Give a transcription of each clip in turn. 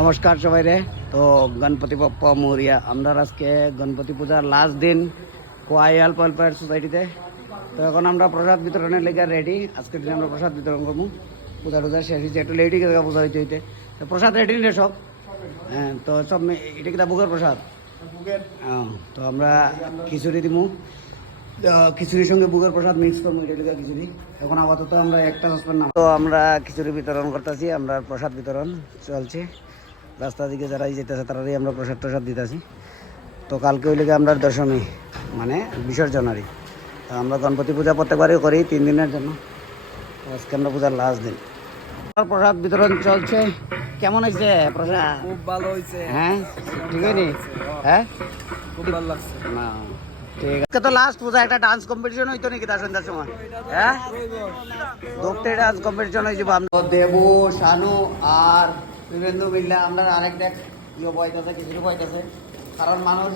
নমস্কার সবাই রে। তো গণপতি বাপ্পা মৌরিয়া আমরা আজকে গণপতি পূজার লাস্ট দিন কোয়াই হেল্প ওয়েলফেয়ার সোসাইটিতে তো এখন আমরা প্রসাদ বিতরণের লেগে রেডি আজকের দিনে আমরা প্রসাদ বিতরণ করব। পূজা টুজা শেষ হয়েছে একটু লেটই গেছে পূজা হইতে হইতে। তো প্রসাদ রেডি রে সব? হ্যাঁ তো সব এটা কি বুকের প্রসাদ? হ্যাঁ, তো আমরা খিচুড়ি আহ, খিচুড়ির সঙ্গে বুকের প্রসাদ মিক্স করব এটা খিচুড়ি। এখন আপাতত আমরা একটা সসপ্যান নাম তো আমরা খিচুড়ি বিতরণ করতেছি আমরা প্রসাদ বিতরণ চলছে। রাস্তা দিকে যারা যেতেছে তারাই আমরা প্রসাদ টসাদ দিতেছি। তো কালকে ওই লেগে আমরা দশমী মানে বিসর্জন আরই তো আমরা গণপতি পূজা প্রত্যেকবারই করি তিন দিনের জন্য। আজকে আমরা পূজার লাস্ট দিন। প্রসাদ বিতরণ চলছে। কেমন হয়েছে প্রসাদ? খুব ভালো হয়েছে। হ্যাঁ? ঠিক আছে হ্যাঁ? খুব ভালো লাগছে। না ঠিক আছে। তো লাস্ট পূজা একটা ডান্স কম্পিটিশন হইতো নাকি তার সন্ধ্যার সময়? হ্যাঁ? দোকতে ডান্স কম্পিটিশন হয়েছে দেবু শানু আর বিবেন্দু মিল্লা আমরা আরেক দেখ ইয়ে বইতেছে কিছু বইতেছে। কারণ মানুষ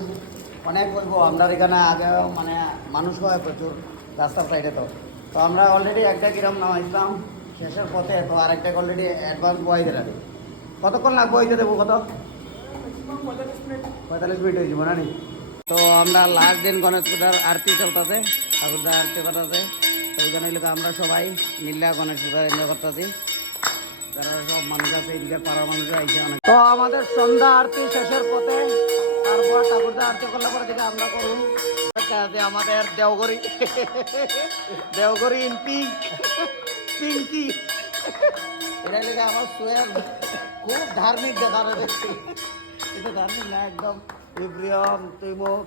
অনেক বলব আমরা এখানে আগে মানে মানুষ হয় প্রচুর, রাস্তার সাইডে তো। তো আমরা অলরেডি একটা কিরম নামাইছিলাম, শেষের পথে, তো আরেকটা অলরেডি অ্যাডভান্স বই দিলাম কতক্ষণ লাগবে হইতে দেবো, কত? পঁয়তাল্লিশ মিনিট হয়ে যাব না? তো আমরা লাস্ট দিন গণেশ পূজার আরতি চলতেছে, ঠাকুরদার আরতি করতেছে। তো জন্য আমরা সবাই মিল্লা গণেশ পূজা এনজয় করতেছি। তো আমাদের সন্ধ্যা আরতি শেষের পথে তারপর ঠাকুরদার আরতি করলে পরে থেকে আমরা করুন। আমাদের Deogiri Deogiri in pink pinky এটা লেগে আমার সোয়েব খুব ধার্মিক দেখা দেখছি এটা ধার্মিক না একদম ইব্রিয়ম তৈমুখ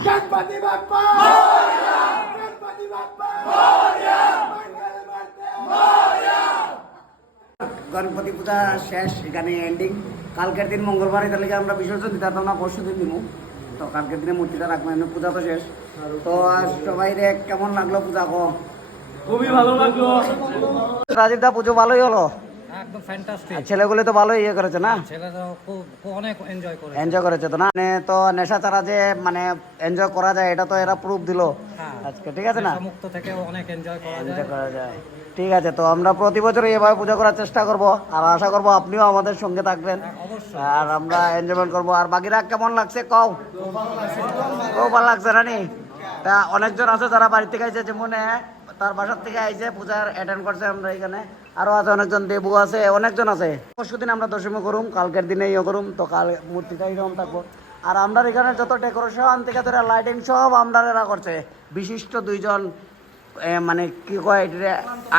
गणपती बाप्पा गणपती बाप्पा গণপতি পূজা শেষ এখানে এন্ডিং কালকের দিন মঙ্গলবার এটা লেগে আমরা বিসর্জন দিতে পারতাম না পরশু দিন দিব তো কালকের দিনে মূর্তিটা রাখবো এমনি পূজা তো শেষ তো আজ সবাই রে কেমন লাগলো পূজা কো খুবই ভালো লাগলো রাজীব দা পুজো ভালোই হলো একদম ফ্যান্টাস্টিক ছেলেগুলো তো ভালোই ইয়ে করেছে না? খুব অনেক এনজয় এনজয় করেছে তো না? মানে তো নেশা ছাড়া যে মানে এনজয় করা যায় এটা তো এরা প্রুফ দিল হ্যাঁ। আজকে ঠিক আছে না? মুক্ত থেকে অনেক এনজয় করা যায়। এনজয় করা যায়। ঠিক আছে তো আমরা প্রতি বছর এভাবে পূজা করার চেষ্টা করব। আর আশা করব আপনিও আমাদের সঙ্গে থাকবেন। হ্যাঁ, আর আমরা এনজয়মেন্ট করব। আর বাকিরা কেমন লাগছে? কও। খুব ভালো লাগছে। রানি? তা অনেকজন আছে যারা বাড়ি থেকে আইছে যেমন এ, তার বাসার থেকে আইসে পূজার অ্যাটেন্ড করছে আমরা এখানে। আরও আছে অনেকজন দেবু আছে অনেকজন আছে। পরশু দিন আমরা দশমী করুম কালকের দিনে ইয়ে করুম তো কাল মূর্তিটা এরকম থাকব। আর আমরা এখানে যত ডেকোরেশন থেকে ধরে লাইটিং সব আমরা এরা করছে। বিশিষ্ট দুইজন মানে কি কয়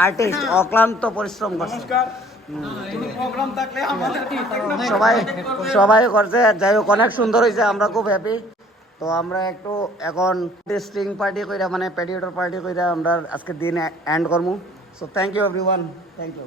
আর্টিস্ট অক্লান্ত পরিশ্রম করছে। সবাই সবাই করছে যাই হোক অনেক সুন্দর হয়েছে আমরা খুব হ্যাপি তো আমরা একটু এখন স্ট্রিং পার্টি কইরা মানে প্যাডিওটার পার্টি কইরা আমরা আজকে দিন এন্ড করমু। So thank you everyone thank you